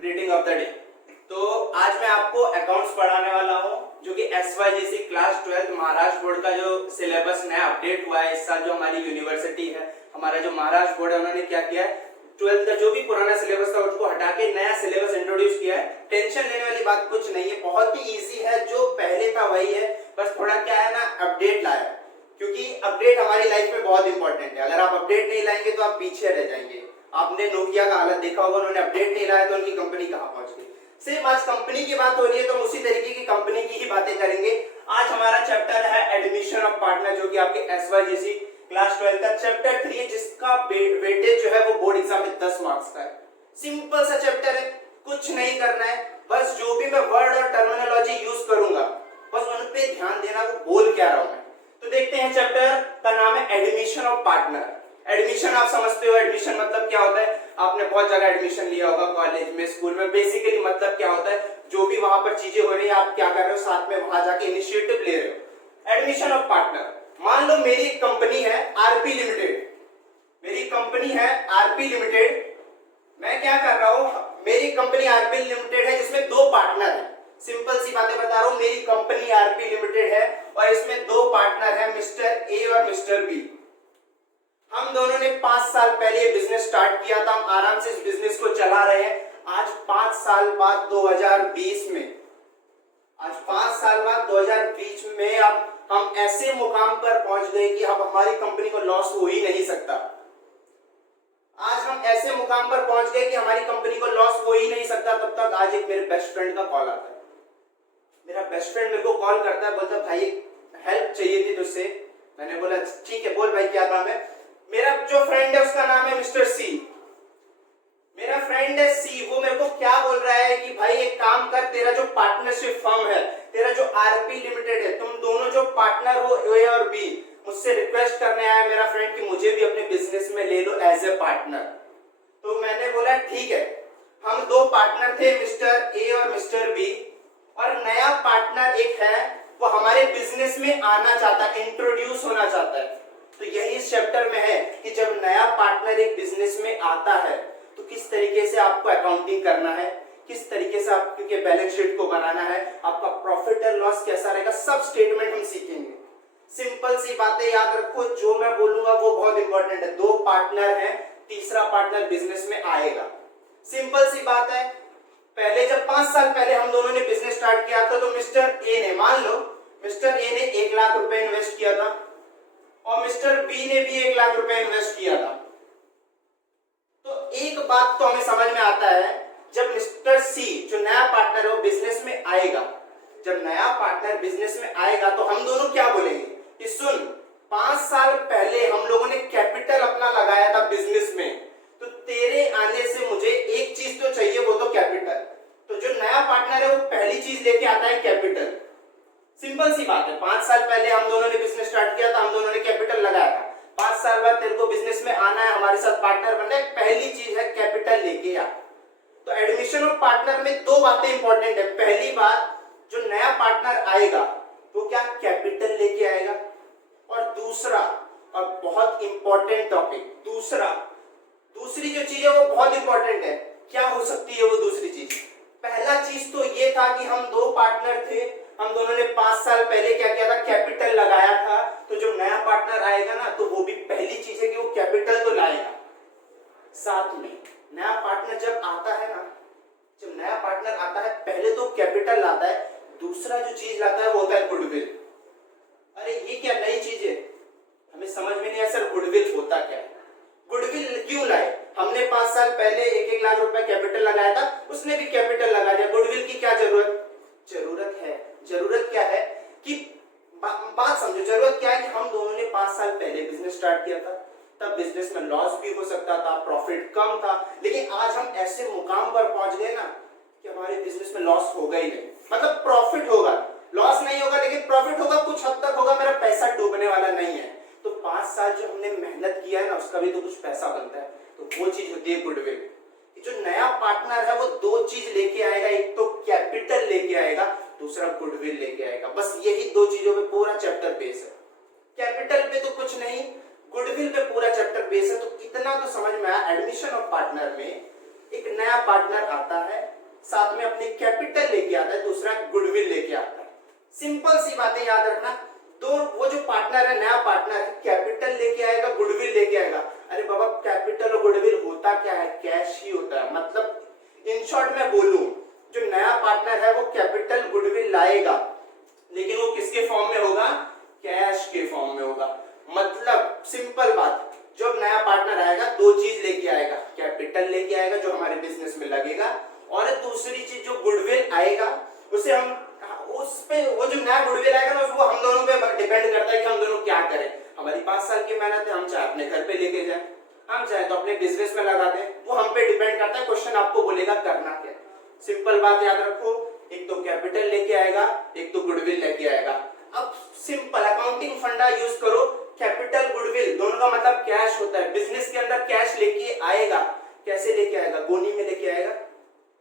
Greeting of the day. तो आज मैं आपको अकाउंट्स पढ़ाने वाला हूँ, जो कि SYGC क्लास 12 महाराष्ट्र बोर्ड का जो सिलेबस नया अपडेट हुआ है इस साल। जो हमारी यूनिवर्सिटी है, हमारा जो महाराष्ट्र बोर्ड है, उन्होंने क्या किया है, 12th का जो भी पुराना सिलेबस था उसको हटा के नया सिलेबस इंट्रोड्यूस किया है। टेंशन लेने वाली बात कुछ नहीं है, बहुत ही इजी है, जो पहले था वही है, बस थोड़ा क्या है ना, अपडेट लाया, क्योंकि अपडेट हमारी लाइफ में बहुत इंपॉर्टेंट है। अगर आप अपडेट नहीं लाएंगे तो आप पीछे रह जाएंगे। आपने नोकिया का हालत देखा होगा, उन्होंने अपडेट नहीं लाया तो उनकी कंपनी कहां पहुंच गई। सेम आज कंपनी की बात हो रही है, तो हम उसी तरीके की कंपनी की ही बातें करेंगे। आज हमारा चैप्टर है एडमिशन ऑफ पार्टनर, जो कि आपके SYGC क्लास 12 का चैप्टर 3 है, जिसका वेटेज जो है वो बोर्ड एग्जाम में 10 मार्क्स का है। सिंपल सा चैप्टर है, कुछ नहीं करना है, बस जो भी मैं वर्ड और टर्मिनोलॉजी यूज करूंगा बस उन पे ध्यान देना, वो बोल क्या रहा हूं मैं। तो देखते हैं, चैप्टर का नाम है एडमिशन ऑफ पार्टनर। एडमिशन आप समझते हो, एडमिशन मतलब क्या होता है, आपने बहुत जगह एडमिशन लिया होगा, कॉलेज में, स्कूल में। बेसिकली मतलब क्या होता है, जो भी वहां पर चीजें हो रही है आप क्या कर रहे हो, साथ में वहां जाके इनिशिएटिव ले रहे हो। एडमिशन ऑफ पार्टनर, मान लो मेरी एक कंपनी है आरपी लिमिटेड, मेरी कंपनी है आरपी लिमिटेड। मैं क्या कर रहा हूं, मेरी कंपनी आरपी लिमिटेड है जिसमें दो पार्टनर है। सिंपल सी बातें बता रहा हूं, मेरी कंपनी आरपी लिमिटेड है और इसमें दो पार्टनर है, मिस्टर ए और मिस्टर बी। हम दोनों ने 5 साल पहले ये बिजनेस स्टार्ट किया था, हम आराम से इस बिजनेस को चला रहे हैं। आज 5 साल बाद 2020 में, आज 5 साल बाद 2020 में अब हम ऐसे मुकाम पर पहुंच गए कि अब हमारी कंपनी को लॉस हो ही नहीं सकता। आज हम ऐसे मुकाम पर पहुंच गए कि हमारी कंपनी को लॉस हो ही नहीं सकता। तब तक आज एक मेरे बेस्ट फ्रेंड का कॉल आता है। मेरा बेस्ट फ्रेंड मेरे को कॉल करता है, बोलता भाई हेल्प चाहिए थी तुझसे। मैंने बोला ठीक है, बोल भाई क्या काम है। मेरा जो फ्रेंड है उसका नाम है मिस्टर सी। मेरा फ्रेंड है सी, वो मेरे को क्या बोल रहा है कि भाई एक काम कर, तेरा जो पार्टनरशिप फर्म है, तेरा जो आरपी लिमिटेड है, तुम दोनों जो पार्टनर हो ए और बी, मुझसे रिक्वेस्ट करने आया मेरा फ्रेंड कि मुझे भी अपने बिजनेस में ले लो एज ए पार्टनर। तो मैंने बोला ठीक है। हम दो पार्टनर थे, मिस्टर ए और मिस्टर बी, और नया पार्टनर एक है, वो हमारे बिजनेस में आना चाहता है, इंट्रोड्यूस होना चाहता है। तो यही इस चैप्टर में है कि जब नया पार्टनर एक बिजनेस में आता है तो किस तरीके से आपको अकाउंटिंग करना है, किस तरीके से आपके बैलेंस शीट को बनाना है, आपका प्रॉफिट और लॉस कैसा रहेगा, सब स्टेटमेंट हम सीखेंगे। सिंपल सी बातें याद रखो, जो मैं बोलूंगा वो बहुत इंपॉर्टेंट है। दो पार्टनर हैं, तीसरा पार्टनर बिजनेस में आएगा। सिंपल सी बात है। पहले जब 5 साल पहले हम दोनों ने बिजनेस स्टार्ट किया था, तो मिस्टर ए ने, मान लो मिस्टर ए ने 1 लाख रुपए इन्वेस्ट किया था और मिस्टर बी ने भी 1 लाख रुपए इन्वेस्ट किया था। तो एक बात तो हमें समझ में आता है, जब मिस्टर सी जो नया पार्टनर है वो बिजनेस में आएगा, जब नया पार्टनर बिजनेस में आएगा तो हम दोनों क्या बोलेंगे कि सुन, 5 साल पहले हम लोगों ने कैपिटल अपना लगाया था बिजनेस में, तो तेरे आने से मुझे एक चीज तो चाहिए, वो तो कैपिटल। तो जो नया पार्टनर है वो पहली चीज लेके आता है कैपिटल। सिंपल सी बात है, 5 साल पहले हम दोनों ने बिजनेस स्टार्ट किया था, हम दोनों ने कैपिटल लगाया था। 5 साल बाद तेरे को बिजनेस में आना है, हमारे साथ पार्टनर बनना है, पहली चीज है कैपिटल लेके आ। तो एडमिशन ऑफ पार्टनर में दो बातें इंपॉर्टेंट है। पहली बात, जो नया पार्टनर आएगा वो क्या कैपिटल लेके आएगा, और दूसरा और बहुत इंपॉर्टेंट टॉपिक, दूसरी जो चीज है वो बहुत इंपॉर्टेंट है। क्या हो सकती है वो दूसरी चीज? पहला चीज तो ये था कि हम दो पार्टनर थे, हम दोनों ने 5 साल पहले क्या किया था, कैपिटल लगाया था। तो जो नया पार्टनर आएगा ना, तो वो भी पहली चीज है कि वो कैपिटल तो लाएगा। साथ में नया पार्टनर जब आता है ना, जब नया पार्टनर आता है, पहले तो कैपिटल लाता है, दूसरा जो चीज लाता है वो होता है गुडविल। अरे ये क्या नई चीज है, हमें समझ में नहीं आया सर गुडविल होता क्या है। गुडविल क्यों लाए? हमने 5 साल पहले 1-1 लाख रुपए कैपिटल लगाया था, उसने भी कैपिटल लगा दिया। गुडविल की क्या जरूरत है? जरूरत क्या है कि बात समझो, जरूरत क्या है कि हम दोनों ने 5 साल पहले बिजनेस स्टार्ट किया था, तब बिजनेस में लॉस भी हो सकता था, प्रॉफिट कम था, लेकिन आज हम ऐसे मुकाम पर पहुंच गए ना कि हमारे बिजनेस में लॉस होगा ही नहीं। मतलब प्रॉफिट होगा, लॉस नहीं होगा, लेकिन प्रॉफिट होगा, कुछ हद तक होगा, मेरा पैसा डूबने वाला नहीं है। तो 5 साल जो हमने मेहनत किया है ना, उसका भी तो कुछ पैसा बनता है। तो वो चीज होती है गुडविल। जो नया पार्टनर है वो दो चीज लेके आएगा, एक तो कैपिटल लेके आएगा, दूसरा गुडविल लेके आएगा। बस यही दो चीजों पे पूरा चैप्टर बेस है। कैपिटल पे तो कुछ नहीं, गुडविल पे पूरा चैप्टर बेस है। तो इतना तो समझ में आया एडमिशन ऑफ पार्टनर में एक नया पार्टनर आता है, साथ में अपनी कैपिटल लेके आता है, दूसरा गुडविल लेके आता है। सिंपल सी बातें याद रखना। तो वो जो पार्टनर है, नया पार्टनर है, कैपिटल लेके आएगा, गुडविल लेके आएगा। अरे बाबा, कैपिटल और गुडविल होता क्या है? कैश ही होता है। मतलब इन शॉर्ट में बोलूं, जो नया पार्टनर है वो कैपिटल गुडविल लाएगा, लेकिन वो किसके फॉर्म में होगा? कैश के फॉर्म में होगा। मतलब सिंपल बात, जब नया पार्टनर आएगा दो चीज लेके आएगा, कैपिटल लेके आएगा जो हमारे बिजनेस में लगेगा, और दूसरी चीज जो गुडविल आएगा उसे हम उस पे, वो जो नया गुडविल आएगा ना, वो हम दोनों पे डिपेंड करता है कि हम दोनों क्या करें। हमारी 5 साल की मेहनत है, हम चाहे अपने घर पे लेके जाए, हम चाहे तो अपने बिजनेस में लगा दें, वो हम पे डिपेंड करता है। क्वेश्चन आपको बोलेगा करना क्या। सिंपल बात याद रखो, एक तो कैपिटल लेके आएगा, एक तो गुडविल लेके आएगा। अब सिंपल अकाउंटिंग फंडा यूज करो, कैपिटल गुडविल दोनों का मतलब कैश होता है। बिजनेस के अंदर कैश लेके आएगा, कैसे लेके आएगा? गोनी में लेके आएगा,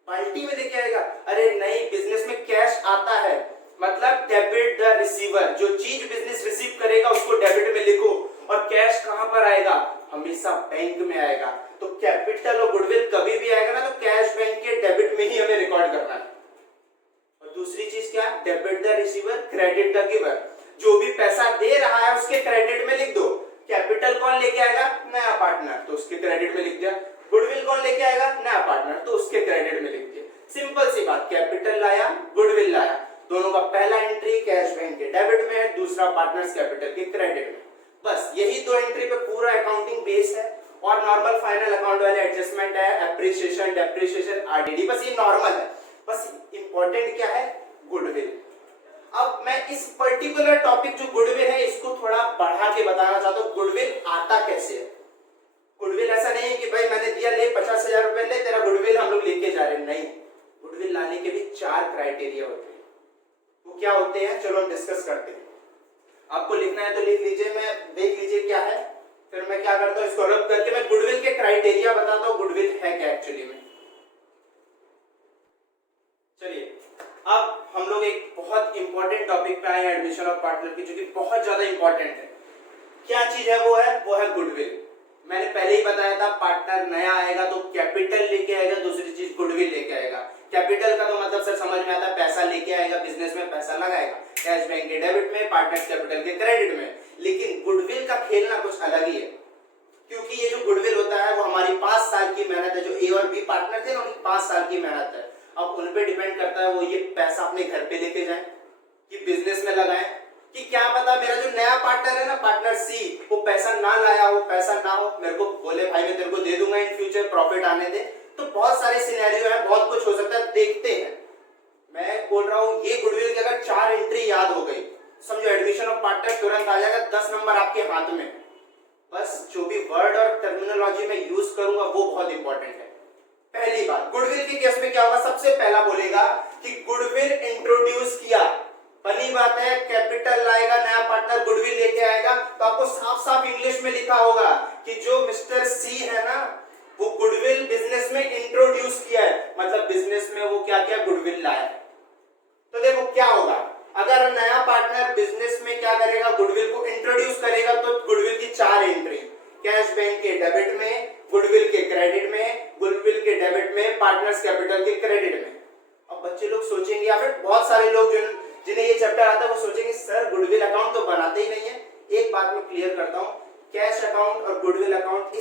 बाल्टी में लेके आएगा? अरे नहीं, बिजनेस में कैश आता है, मतलब डेबिट द रिसीवर। जो चीज बिजनेस रिसीव करेगा उसको डेबिट में लिखो। और कैश कहां पर आएगा? हमेशा बैंक में आएगा। तो कैपिटल और गुडविल कभी भी आएगा ना, तो कैश बैंक के डेबिट में ही हमें रिकॉर्ड करना है। और दूसरी चीज क्या? Debit the receiver, credit the giver. जो भी पैसा दे रहा है उसके क्रेडिट में लिख दो। कैपिटल कौन लेके आएगा? नया पार्टनर, तो उसके क्रेडिट में लिख दिया। गुडविल कौन लेके आएगा? नया पार्टनर, तो उसके क्रेडिट में लिख दिया। सिंपल सी बात, कैपिटल लाया, गुडविल लाया, दोनों का पहला एंट्री कैश बैंक के डेबिट में है, दूसरा पार्टनर्स कैपिटल के क्रेडिट में। बस यही दो एंट्री पे पूरा अकाउंटिंग बेस है। और नॉर्मल फाइनल अकाउंट वाले एडजस्टमेंट है, एप्रिसिएशन, डेप्रिसिएशन, आरडीडी, बस ये नॉर्मल है। बस इंपॉर्टेंट क्या है? गुडविल। अब मैं इस पर्टिकुलर टॉपिक जो गुडविल है इसको थोड़ा बढ़ा के बताना चाहता हूँ। गुडविल आता कैसे है? गुडविल ऐसा नहीं है कि भाई मैंने दिया, ले 50,000 रुपए ले, तेरा गुडविल हम लोग लेके जा रहे हैं। नहीं, गुडविल लाने के भी 4 क्राइटेरिया होते हैं। वो क्या होते हैं? चलो हम डिस्कस करते हैं। आपको लिखना है तो लिख लीजिए, मैं देख लीजिए क्या है, फिर मैं क्या करता हूँ, इसको रब करके मैं गुडविल के क्राइटेरिया बताता हूँ, गुडविल है क्या एक्चुअली में। चलिए, अब हम लोग एक बहुत इंपॉर्टेंट टॉपिक पे आए हैं, एडमिशन ऑफ पार्टनर की, जो कि बहुत ज्यादा इंपॉर्टेंट है। क्या चीज है? वो है गुडविल। मैंने पहले ही बताया था, पार्टनर नया आएगा तो कैपिटल लेके आएगा, दूसरी चीज गुडविल लेके आएगा। कैपिटल का तो मतलब सर समझ में आता है, पैसा लेके आएगा, बिजनेस में पैसा लगाएगा, कैश बैंक के डेबिट में, पार्टनर्स कैपिटल के क्रेडिट में। लेकिन गुडविल का खेलना कुछ अलग ही है, क्योंकि ये जो गुडविल होता है वो हमारी 5 साल की मेहनत है। जो ए और बी पार्टनर थे ना, उनकी 5 साल की मेहनत है। अब उन पे डिपेंड करता है वो ये पैसा अपने घर पे लेके जाए कि बिजनेस में लगाए, कि क्या पता मेरा जो नया पार्टनर है ना, पार्टनर सी, वो पैसा ना लाया हो, पैसा ना हो, मेरे को बोले भाई मैं तेरे को दे दूंगा इन फ्यूचर, प्रॉफिट आने दे। तो बहुत सारे सिनेरियो है, बहुत कुछ हो सकता है, देखते हैं। मैं बोल रहा हूँ ये गुडविल की अगर 4 एंट्री याद हो गई, समझो एडमिशन ऑफ पार्टनर तुरंत आ जाएगा, 10 नंबर आपके हाथ में। बस जो भी वर्ड और टर्मिनोलॉजी में यूज करूंगा वो बहुत इंपॉर्टेंट है। पहली बात, गुडविल के केस में क्या होगा? सबसे पहला बोलेगा कि गुडविल इंट्रोड्यूस किया। बनी बात है, कैपिटल लाएगा नया पार्टनर, गुडविल लेके आएगा, तो आपको साफ साफ इंग्लिश में लिखा होगा कि जो मिस्टर सी है ना, वो गुडविल बिजनेस में इंट्रोड्यूस किया है, मतलब बिजनेस में वो क्या किया? गुडविल लाया। तो देखो क्या होगा, अगर नया पार्टनर बिजनेस में क्या करेगा? गुडविल को इंट्रोड्यूस करेगा, तो गुडविल की 4 एंट्री, कैश बैंक के डेबिट में, गुडविल के क्रेडिट में, गुडविल के डेबिट में, पार्टनर्स कैपिटल के क्रेडिट में। अब बच्चे लोग सोचेंगे, या फिर बहुत सारे लोग जिन्हें ये चैप्टर आता है वो सोचेंगे सर गुडविल अकाउंट तो बनाते ही नहीं है। एक बात मैं क्लियर करता हूँ, कैश अकाउंट और गुडविल अकाउंट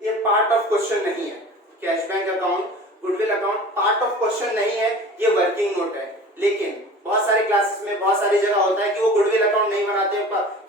ये पार्ट ऑफ क्वेश्चन नहीं है। Cash bank account, goodwill account part of question नहीं है, ये वर्किंग नोट है। लेकिन बहुत सारे क्लासेस में बहुत सारी जगह होता है कि वो गुडविल अकाउंट नहीं बनाते,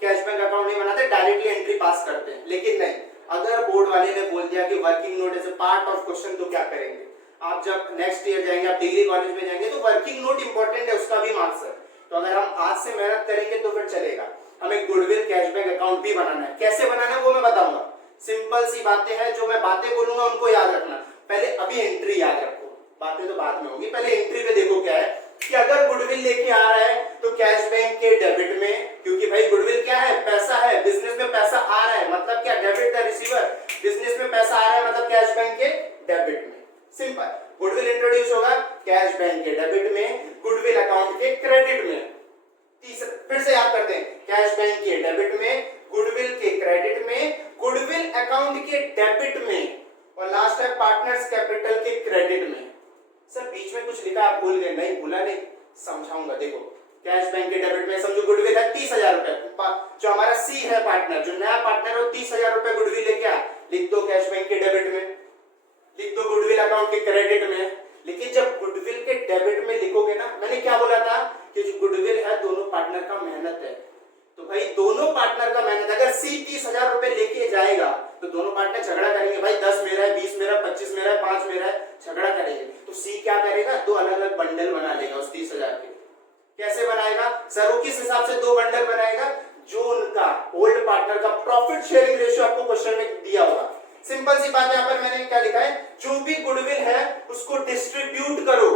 कैश बैंक अकाउंट नहीं बनाते, डायरेक्टली एंट्री पास करते हैं। लेकिन नहीं, अगर बोर्ड वाले ने बोल दिया कि working note as a part of question, तो क्या करेंगे? आप जब नेक्स्ट ईयर जाएंगे, आप डिग्री कॉलेज में जाएंगे, तो वर्किंग नोट इंपॉर्टेंट है, उसका भी मार्क्स है। तो अगर हम आज से मेहनत करेंगे तो फिर चलेगा। हमें गुडविल कैश बैंक अकाउंट भी बनाना है। कैसे बनाना है वो मैं बताऊंगा। सिंपल सी बातें हैं, जो मैं बातें बोलूंगा उनको याद रखना। पहले अभी एंट्री याद रखो, बातें तो बाद में होगी। पहले एंट्री पे देखो क्या है कि अगर गुडविल लेके आ रहा है तो कैश बैंक के डेबिट में, क्योंकि भाई गुडविल क्या है? पैसा है, बिजनेस में पैसा आ रहा है, मतलब क्या? डेबिट द रिसीवर, बिजनेस में पैसा आ रहा है, मतलब कैश बैंक के डेबिट में। सिंपल, गुडविल इंट्रोड्यूस होगा कैश बैंक के डेबिट में, गुडविल अकाउंट के क्रेडिट में। तीसरा फिर से याद करते हैं, कैश बैंक के डेबिट में, गुडविल के क्रेडिट में, गुडविल अकाउंट के डेबिट में, और लास्ट है पार्टनर्स कैपिटल के क्रेडिट में। सर बीच में कुछ लिखा आप भूल गए, नहीं भूला नहीं, समझाऊंगा। देखो कैश बैंक के डेबिट में समझो गुडविल है 30,000 रुपए, जो हमारा सी है पार्टनर, जो नया पार्टनर है, 30,000 रुपए गुडविल लेके आ, लिख दो कैश बैंक के डेबिट में, लिख दो गुडविल अकाउंट के क्रेडिट में। लेकिन जब गुडविल के डेबिट में लिखोगे ना, मैंने क्या बोला था कि जो गुडविल है दोनों पार्टनर का मेहनत है, तो भाई दोनों पार्टनर का मेहनत, अगर सी 30,000 रुपए लेके जाएगा तो दोनों पार्टनर झगड़ा करेंगे, भाई 10 मेरा है, 20 मेरा, 25 मेरा है, 5 मेरा है, झगड़ा करेंगे। तो सी क्या करेगा, दो अलग अलग बंडल बना लेगा उस 30,000 के। कैसे बनाएगा सर, वो किस हिसाब से दो बंडल बनाएगा, जो उनका ओल्ड पार्टनर का प्रॉफिट शेयरिंग रेशियो आपको क्वेश्चन में दिया होगा। सिंपल सी बात है, यहाँ पर मैंने क्या लिखा है, जो भी गुडविल है उसको डिस्ट्रीब्यूट करो,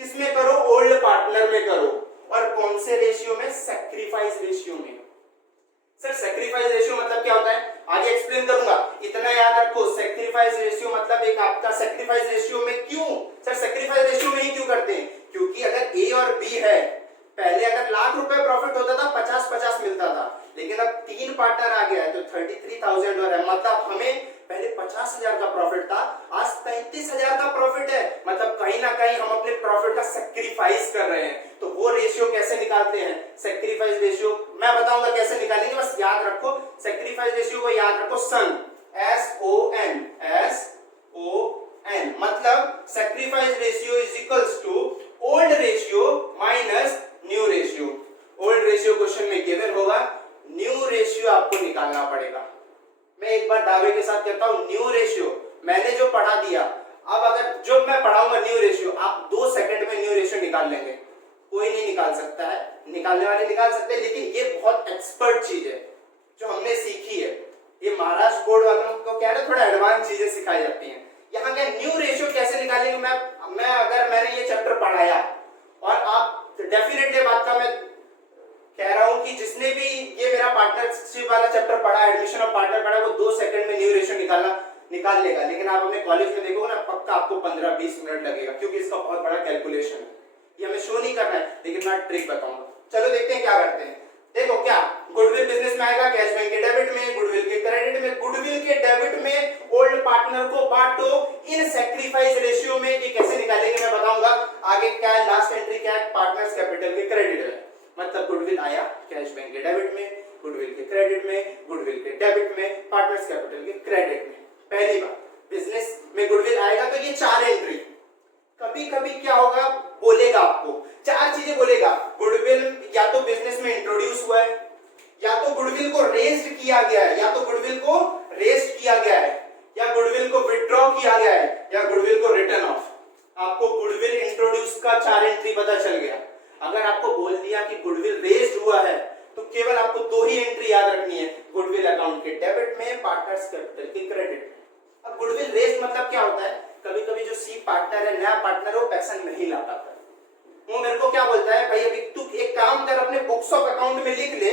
किसमें करो, ओल्ड पार्टनर में करो। और कौन से रेशियो में, सैक्रिफाइस रेशियो में। सर सैक्रिफाइस रेशियो मतलब क्या होता है, आगे एक्सप्लेन करूंगा, इतना याद रखो। सैक्रिफाइस रेशियो मतलब एक आपका सैक्रिफाइस रेशियो में क्यों, सर सैक्रिफाइस रेशियो में ही क्यों करते हैं, क्योंकि अगर ए और बी है, पहले अगर लाख रुपए प्रॉफिट होता था 50-50 मिलता था, लेकिन अब 3 पार्टनर आ गया है तो 33,000 और है, मतलब हमें पहले 50,000 का प्रॉफिट था, आज 33,000 का प्रॉफिट है, मतलब कहीं ना कहीं हम अपने प्रॉफिट का सैक्रिफाइस कर रहे हैं। तो वो रेशियो कैसे निकालते हैं, सैक्रिफाइस रेशियो मैं बताऊंगा कैसे निकालेंगे, बस याद रखो सैक्रिफाइस रेशियो को, याद रखो सन, SON, SON, मतलब sacrifice ratio is equals to old ratio minus new ratio. Old ratio question में गिवन होगा, न्यू रेशियो आपको निकालना पड़ेगा। मैं एक बार दावे के साथ कहता हूं, न्यू रेशियो मैंने जो पढ़ा दिया, अब अगर जो मैं पढ़ाऊंगा न्यू रेशियो, आप 2 सेकंड में न्यू रेशियो निकाल लेंगे, कोई नहीं निकाल सकता है, निकालने वाले निकाल सकते हैं, लेकिन ये बहुत एक्सपर्ट चीज है जो हमने सीखी है। ये महाराष्ट्र बोर्ड वालों को क्या है, थोड़ा एडवांस चीजें सिखाई जाती हैं। यहाँ क्या न्यू रेशियो कैसे निकालेंगे, मैं अगर मैंने ये चैप्टर पढ़ाया और आप डेफिनेटली बात का मैं कह रहा हूं कि जिसने भी ये मेरा पार्टनरशिप वाला चैप्टर पढ़ा, एडमिशन ऑफ पार्टनर पढ़ा, वो 2 सेकंड में न्यू रेशियो निकाल लेगा। लेकिन आप अपने कॉलेज में देखोगे ना, पक्का आपको 15-20 मिनट लगेगा, क्योंकि इसका बहुत बड़ा कैलकुलेशन है। ये हमें शो नहीं करना है, लेकिन मैं ट्रिक बताऊंगा। चलो देखते हैं क्या करते हैं। देखो क्या गुडविल बिजनेस में आएगा, कैश बैंक के डेबिट में, गुडविल के क्रेडिट में। गुडविल के डेबिट में ओल्ड पार्टनर को बांटो इन सैक्रिफाइस रेशियो में। ये कैसे निकालेंगे मैं बताऊंगा। आगे क्या है, लास्ट एंट्री क्या है, पार्टनर्स कैपिटल के क्रेडिट में, मतलब गुडविल आया कैश बैंक के डेबिट में, गुडविल के क्रेडिट में, गुडविल के डेबिट में, पार्टनर्स कैपिटल के क्रेडिट में। पहली बात, बिजनेस में गुडविल आएगा तो ये 4 एंट्री। कभी कभी क्या होगा, बोलेगा आपको 4 चीजें बोलेगा। गुडविल या तो बिजनेस में इंट्रोड्यूस हुआ है, या तो गुडविल को रेज्ड किया गया है, या तो गुडविल को रेज्ड किया गया है, या गुडविल को विथड्रॉ किया गया है, या गुडविल को रिटर्न ऑफ। आपको गुडविल इंट्रोड्यूस का 4 एंट्री पता चल गया। अगर आपको बोल दिया कि गुडविल रेज्ड हुआ है, तो केवल आपको 2 ही एंट्री याद रखनी है, गुडविल अकाउंट के डेबिट में, पार्टनर्स कैपिटल के क्रेडिट में। अब गुडविल रेज्ड मतलब क्या होता है, कभी कभी जो सी पार्टनर है, नया पार्टनर है, वो पैसा नहीं ला पाता, वो मेरे को क्या बोलता है, भाई अभी तू एक काम कर, अपने बुक्स ऑफ अकाउंट में लिख ले,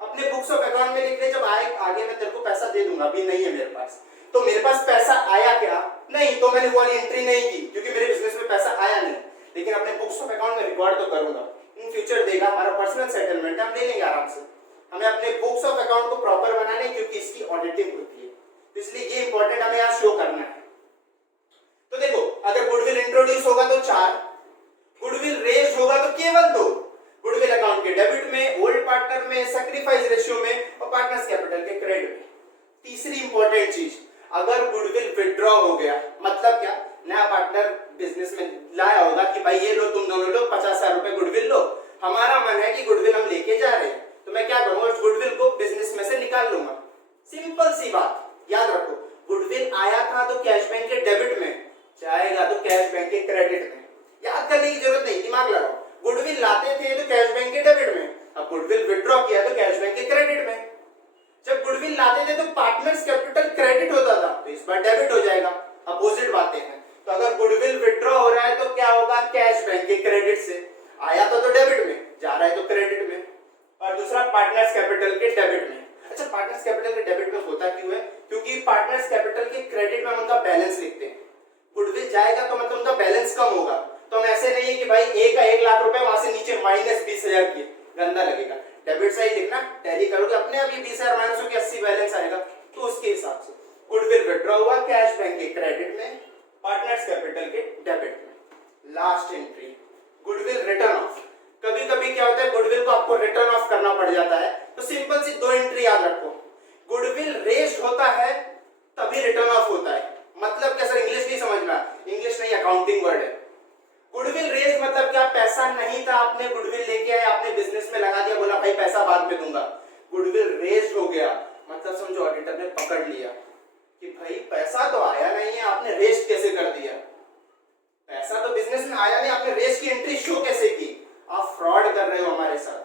अपने बुक्स ऑफ अकाउंट में लिख ले, जब आगे मैं तेरे को पैसा दे दूंगा, अभी नहीं है मेरे पास। तो मेरे पास पैसा आया क्या, नहीं, तो मैंने वो वाली एंट्री नहीं की, क्योंकि मेरे बिजनेस में पैसा आया नहीं, लेकिन अपने बुक्स ऑफ अकाउंट में रिकॉर्ड तो करूंगा। इन फ्यूचर देगा, हमारा पर्सनल सेटलमेंट हम ले लेंगे आराम से। हमें अपने बुक्स ऑफ अकाउंट को प्रॉपर बनाना है, क्योंकि इसकी ऑडिटिंग होती है, इसलिए ये इंपॉर्टेंट हमें यहाँ शो करना है। तो देखो, अगर गुडविल इंट्रोड्यूस होगा तो 4, गुडविल रेज्ड होगा तो केवल 2, गुडविल अकाउंट के डेबिट में, ओल्ड पार्टनर में, सैक्रिफाइस रेशियो में, और पार्टनर्स कैपिटल के क्रेडिट में। तीसरी इंपॉर्टेंट चीज, अगर गुडविल विथड्रॉ हो गया, मतलब क्या, नया पार्टनर बिजनेस में लाया होगा कि भाई ये लो, तुम दोनों लो 50,000 रुपए गुडविल लो, हमारा मन है कि गुडविल हम लेके जा रहे हैं, तो मैं क्या करूंगा, उस गुडविल को बिजनेस में से निकाल लूंगा। सिंपल सी बात, याद रखो, गुडविल आया था तो कैश बैंक के डेबिट में, जाएगा तो कैश बैंक के क्रेडिट में। याद करने की जरूरत नहीं, दिमाग लगाओ। गुडविल लाते थे तो कैश बैंक के डेबिट में, अब गुडविल विथड्रॉ किया तो कैश बैंक के क्रेडिट में। जब गुडविल लाते थे तो पार्टनर्स कैपिटल क्रेडिट होता था, तो इस बार डेबिट हो जाएगा। अपोजिट बातें हैं। तो अगर गुडविल विथड्रॉ हो रहा है तो क्या होगा, कैश बैंक के क्रेडिट से, आया तो डेबिट में, जा रहा है तो क्रेडिट में। और दूसरा पार्टनर्स कैपिटल के डेबिट में। अच्छा, पार्टनर्स कैपिटल के डेबिट में होता क्यों है, क्योंकि पार्टनर्स कैपिटल के क्रेडिट में उनका बैलेंस लिखते हैं। गुडविल जाएगा तो मतलब उनका बैलेंस कम होगा, तो हम ऐसे नहीं है कि भाई ए का 1 लाख रुपए, वहां से नीचे माइनस 20,000 की, गंदा लगेगा। डेबिट से ही लिखना, टैली करोगे अपने आप ये 20,000 माइनस होकर 80 बैलेंस आएगा, तो उसके हिसाब से गुडविल विथड्रॉ जुड़ा हुआ कैश बैंक के क्रेडिट में, पार्टनर्स कैपिटल के डेबिट में। Last entry goodwill return of. कभी कभी क्या होता है, गुडविल को आपको रिटर्न ऑफ करना पड़ जाता है, तो सिंपल सी 2 एंट्री याद रखो। गुडविल रेज्ड होता है तभी रिटर्न ऑफ होता है। मतलब क्या सर, इंग्लिश नहीं समझ में? इंग्लिश नहीं, अकाउंटिंग वर्ड है। गुडविल रेज्ड मतलब क्या, पैसा नहीं था, आपने गुडविल लेके आए, आपने बिजनेस में लगा दिया, बोला भाई पैसा बाद में दूंगा। गुडविल रेज्ड हो गया मतलब समझो ऑडिटर ने पकड़ लिया कि भाई पैसा तो आया नहीं है, आपने रेज्ड कैसे कर दिया? पैसा तो बिजनेस में आया नहीं, आपने रेज्ड की एंट्री शो कैसे की? आप फ्रॉड कर रहे हो हमारे साथ।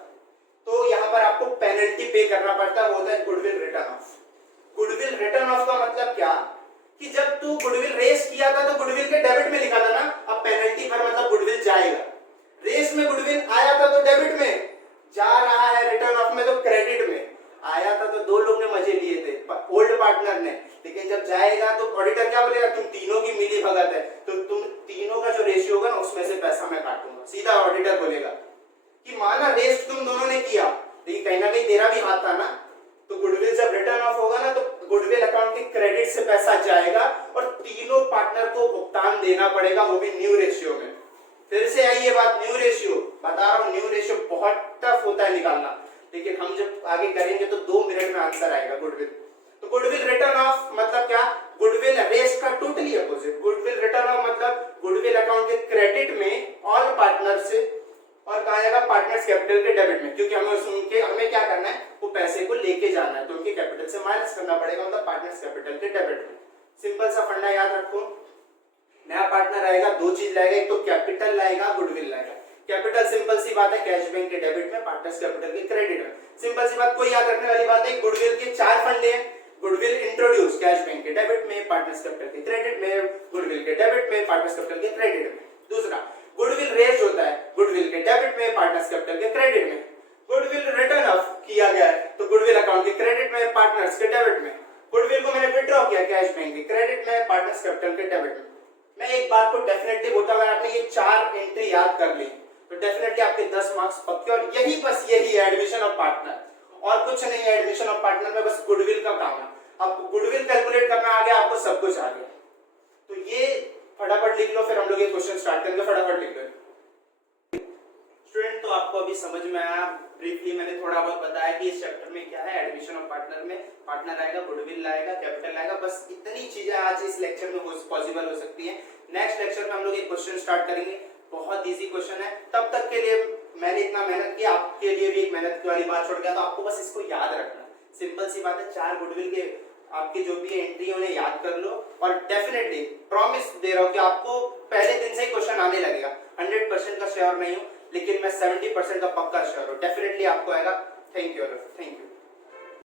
तो यहाँ पर आपको पेनल्टी पे करना पड़ता है, वो होता है goodwill return of. Goodwill return of का मतलब क्या कि जब तू गुडविल रेस किया था तो गुडविल के डेबिट में लिखा था ना, अब पेनल्टी पर मतलब गुडविल जाएगा। रेस में गुडविल आया था तो डेबिट में जा रहा है, रिटर्न ऑफ में तो क्रेडिट में आया था। तो 2 लोग ने मजे लिए थे, ओल्ड पार्टनर ने, लेकिन जब जाएगा तो ऑडिटर क्या बोलेगा, तुम तीनों की मिली भगत है, तो तुम तीनों का जो रेशियो होगा ना उसमें से पैसा मैं काटूंगा। सीधा ऑडिटर बोलेगा कि माना रेस तुम दोनों ने किया, लेकिन कहीं ना कहीं तेरा भी हाथ था ना। तो गुडविल जब रिटर्न ऑफ होगा ना तो गुडविल अकाउंट के क्रेडिट से पैसा जाएगा और तीनों पार्टनर को भुगतान देना पड़ेगा, वो भी न्यू रेशियो में। फिर से आई ये बात, न्यू रेशियो बता रहा हूं, न्यू रेशियो बहुत टफ होता है निकालना, लेकिन हम जब आगे करेंगे तो 2 मिनट में आंसर आएगा गुडविल। तो गुडविल रिटर्न ऑफ मतलब क्या, गुडविल रेस का totally opposite. Goodwill return of मतलब गुडविल अकाउंट के क्रेडिट में ऑल पार्टनर से, और कहा जाएगा पार्टनर्स कैपिटल के डेबिट में, क्योंकि हमें क्या करना है, वो पैसे को लेके जाना है, तो उनके कैपिटल से माइनस करना पड़ेगा, मतलब पार्टनर्स कैपिटल के डेबिट में। सिंपल सा फंडा याद रखो, नया पार्टनर आएगा 2 चीज लाएगा, एक तो कैपिटल लाएगा, गुडविल लाएगा। कैपिटल सिंपल सी बात है, कैश बैंक के डेबिट में, पार्टनर्स कैपिटल के क्रेडिट में। सिंपल सी बात, कोई याद रखने वाली बात है। गुडविल के 4 फंडे हैं, गुडविल इंट्रोड्यूस कैश बैंक के डेबिट में, पार्टनर्स कैपिटल के क्रेडिट में, गुडविल के डेबिट में, पार्टनर्स कैपिटल के क्रेडिट में। दूसरा, गुडविल रेज्ड होता है गुडविल के डेबिट में, पार्टनर्स कैपिटल के क्रेडिट में। गुडविल रिटर्न ऑफ किया गया है तो गुडविल अकाउंट के क्रेडिट में, पार्टनर्स के डेबिट में। गुडविल को मैंने विड्रॉ किया कैश बैंक के क्रेडिट में, पार्टनर्स कैपिटल के डेबिट में। मैं एक बात को डेफिनेटली बोलता हूं, अगर आपने ये 4 एंट्री याद कर ली तो डेफिनेटली आपके 10 मार्क्स पक्के। और यही बस यही है एडमिशन ऑफ पार्टनर, और कुछ नहीं है एडमिशन ऑफ पार्टनर में, बस गुडविल का काम है। आपको गुडविल कैलकुलेट करना आ गया, आपको सब कुछ आ गया। तो ये फटाफट लिख लो, फिर हम लोग ये क्वेश्चन स्टार्ट करेंगे। फटाफट लिख लो स्टूडेंट। तो आपको अभी समझ में आया, ब्रीफली मैंने थोड़ा बहुत बताया कि इस चैप्टर में क्या है। एडमिशन ऑफ पार्टनर में पार्टनर आएगा, गुडविल आएगा, कैपिटल आएगा, बस इतनी चीजें आज इस लेक्चर में पॉसिबल हो सकती है। नेक्स्ट लेक्चर में हम लोग एक क्वेश्चन स्टार्ट करेंगे, बहुत इजी क्वेश्चन है। तब तक के लिए मैंने इतना मेहनत किया, आपके लिए भी एक मेहनत वाली बात छोड़ गया, तो आपको बस इसको याद रखना। सिंपल सी बात है, 4 गुडविल के आपकी जो भी एंट्री उन्हें याद कर लो, और डेफिनेटली प्रॉमिस दे रहा हूं कि आपको पहले दिन से ही क्वेश्चन आने लगेगा। 100% का श्योर नहीं हूं, लेकिन मैं 70% का पक्का श्योर हूं, डेफिनेटली आपको आएगा। Thank you.